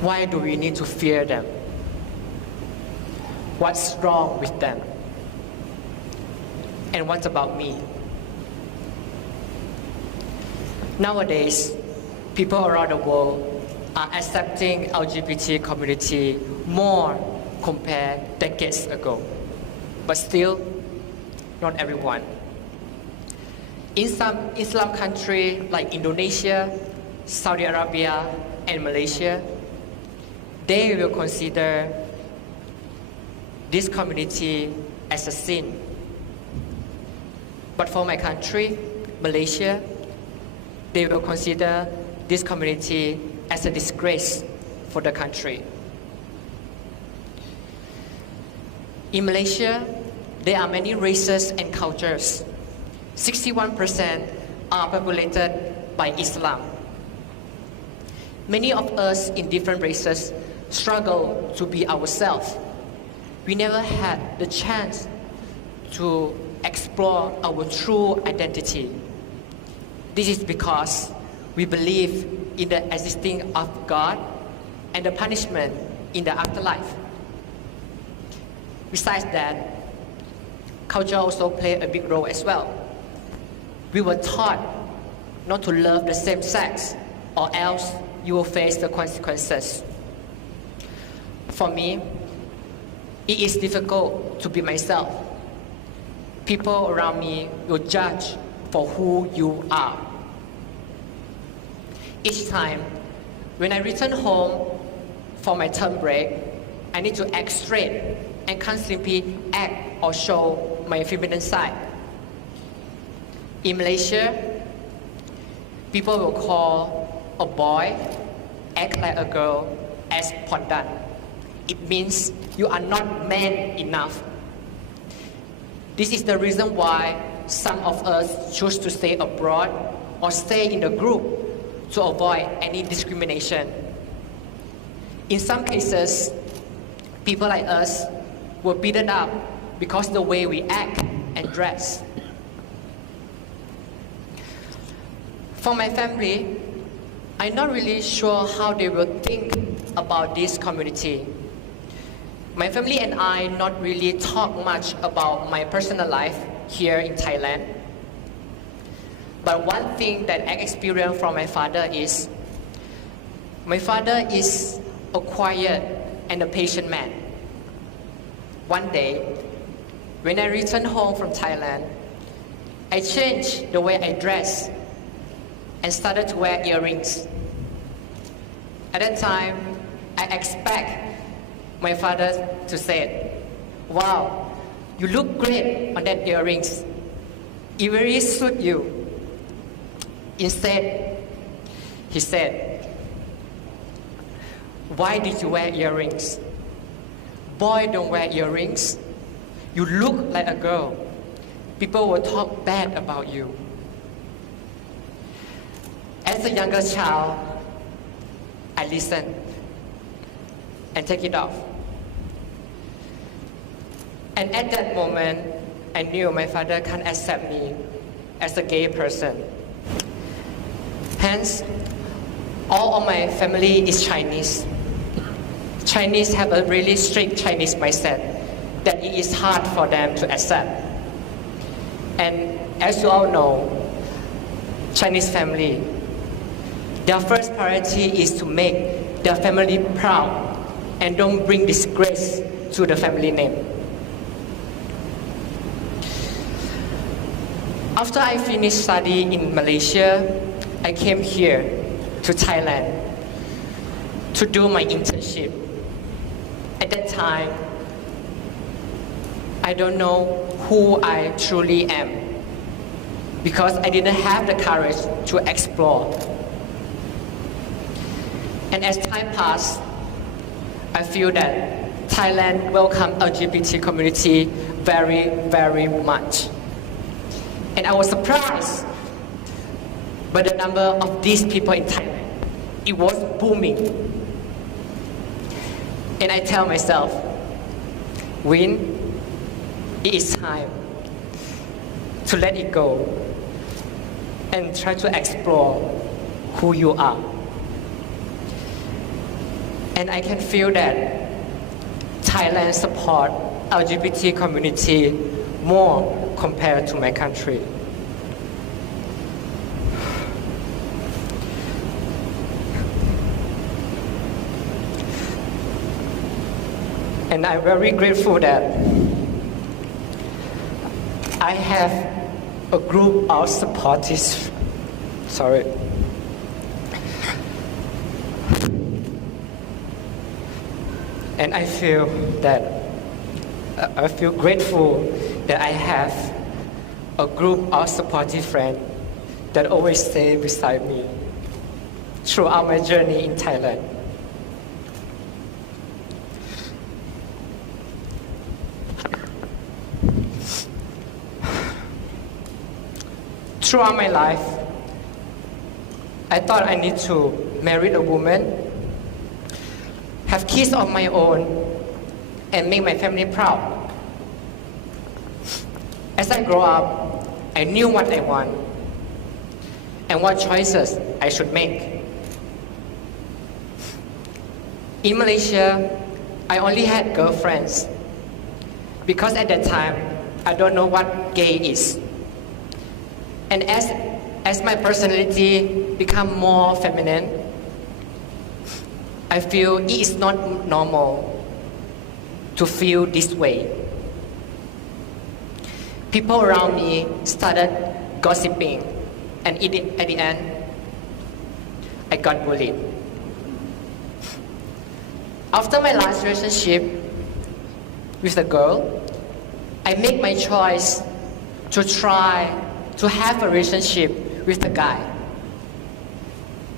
Why do we need to fear them? What's wrong with them? And what about me? Nowadays, people around the world are accepting LGBT community more compared decades ago. But still, not everyone. In some Islam countries like Indonesia, Saudi Arabia, and Malaysia, they will consider this community as a sin. But for my country, Malaysia, they will consider this community as a disgrace for the country. In Malaysia, there are many races and cultures. 61% are populated by Islam. Many of us in different races struggle to be ourselves. We never had the chance to explore our true identity. This is because we believe in the existing of God and the punishment in the afterlife. Besides that, culture also plays a big role as well. We were taught not to love the same sex, or else you will face the consequences. For me, it is difficult to be myself. People around me will judge for who you are. Each time, when I return home for my term break, I need to act straight and can't simply act or show my feminine side. In Malaysia, people will call a boy act like a girl as pondan. It means you are not man enough. This is the reason why some of us choose to stay abroad or stay in the group to avoid any discrimination. In some cases, people like us were beaten up because of the way we act and dress. For my family, I'm not really sure how they will think about this community. My family and I not really talk much about my personal life here in Thailand. But one thing that I experienced from my father is, my father is a quiet and a patient man. One day, when I returned home from Thailand, I changed the way I dress and started to wear earrings. At that time, I expect my father to say, "Wow, you look great on that earrings. It really suits you." Instead, he said, "Why did you wear earrings? Boy, don't wear earrings. You look like a girl. People will talk bad about you." As a younger child, I listened and take it off. And at that moment, I knew my father can't accept me as a gay person. Hence, all of my family is Chinese. Chinese have a really strict Chinese mindset that it is hard for them to accept. And as you all know, Chinese family, their first priority is to make their family proud and don't bring disgrace to the family name. After I finished study in Malaysia, I came here to Thailand to do my internship. At that time, I don't know who I truly am because I didn't have the courage to explore. And as time passed, I feel that Thailand welcomed LGBT community very, very much. And I was surprised by the number of these people in Thailand. It was booming. And I tell myself, Win, it is time to let it go and try to explore who you are. And I can feel that Thailand support LGBT community more compared to my country. And I'm very grateful that I have a group of supporters. And I feel grateful that I have a group of supportive friends that always stay beside me throughout my journey in Thailand. Throughout my life, I thought I need to marry a woman, have kids of my own, and make my family proud. As I grow up, I knew what I want and what choices I should make. In Malaysia, I only had girlfriends because at that time, I don't know what gay is. And as my personality become more feminine, I feel it is not normal to feel this way. People around me started gossiping, and at the end, I got bullied. After my last relationship with the girl, I made my choice to try to have a relationship with the guy.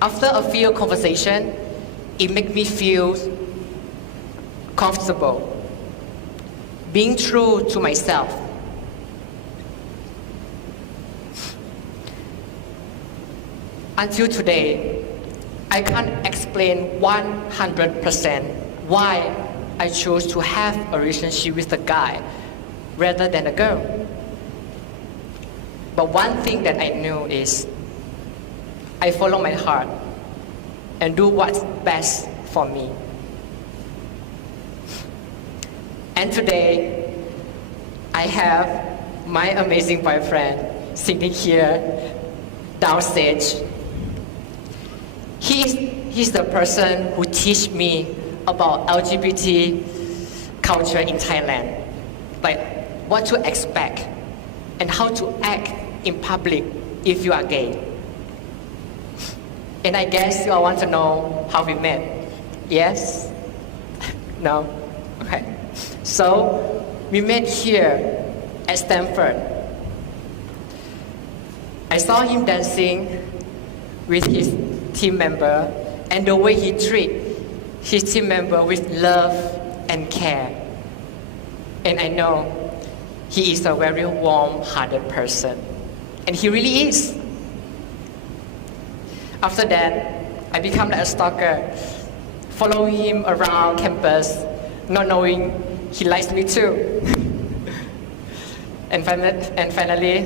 After a few conversations, it made me feel comfortable, being true to myself. Until today, I can't explain 100% why I chose to have a relationship with a guy rather than a girl. But one thing that I knew is I follow my heart and do what's best for me. And today, I have my amazing boyfriend sitting here downstage. He's the person who teach me about LGBT culture in Thailand, like what to expect and how to act in public if you are gay. And I guess you all want to know how we met. Yes? No? Okay. So, we met here at Stanford. I saw him dancing with his team member, and the way he treats his team member with love and care. And I know he is a very warm-hearted person. And he really is. After that, I become like a stalker, following him around campus, not knowing he likes me too. and finally,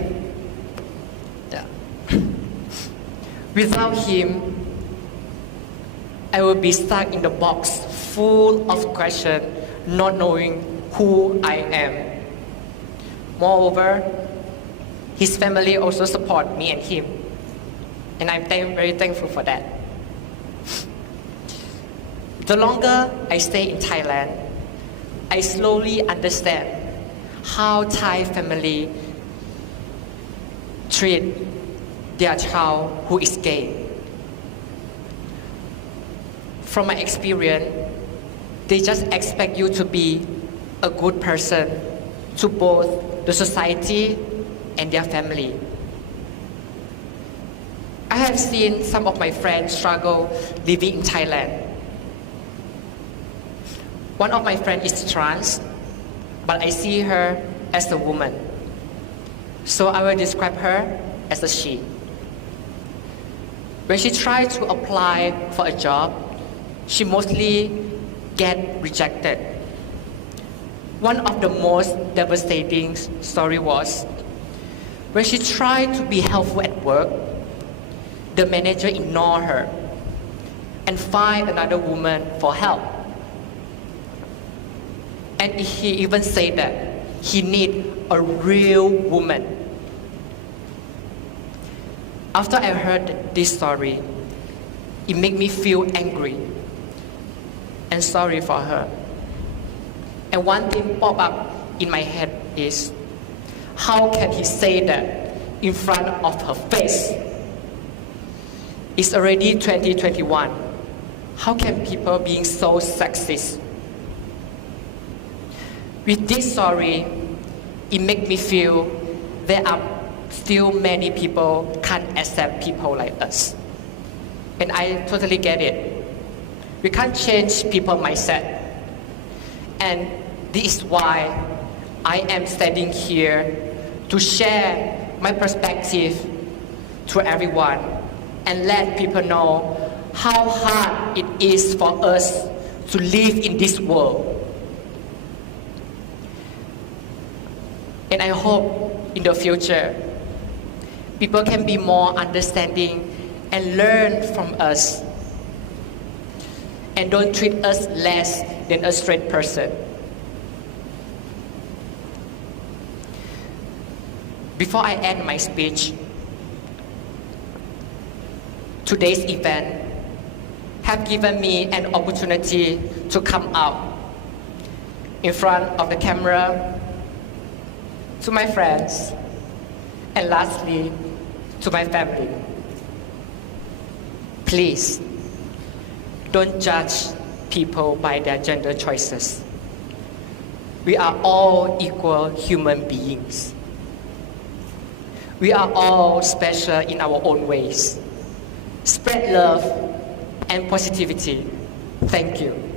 yeah. Without him, I will be stuck in the box full of questions, not knowing who I am. Moreover, his family also support me and him, and I'm very thankful for that. The longer I stay in Thailand, I slowly understand how Thai family treat their child who is gay. From my experience, they just expect you to be a good person to both the society and their family. I have seen some of my friends struggle living in Thailand. One of my friends is trans, but I see her as a woman. So I will describe her as a she. When she tries to apply for a job, she mostly gets rejected. One of the most devastating story was when she tried to be helpful at work, the manager ignored her and find another woman for help. And he even said that he need a real woman. After I heard this story, it made me feel angry and sorry for her. And one thing popped up in my head is, how can he say that in front of her face? It's already 2021. How can people being so sexist? With this story, it made me feel there are still many people can't accept people like us. And I totally get it. We can't change people's mindset. And this is why I am standing here to share my perspective to everyone and let people know how hard it is for us to live in this world. And I hope in the future, people can be more understanding and learn from us and don't treat us less than a straight person. Before I end my speech, today's event have given me an opportunity to come out in front of the camera to my friends, and lastly, to my family. Please, don't judge people by their gender choices. We are all equal human beings. We are all special in our own ways. Spread love and positivity. Thank you.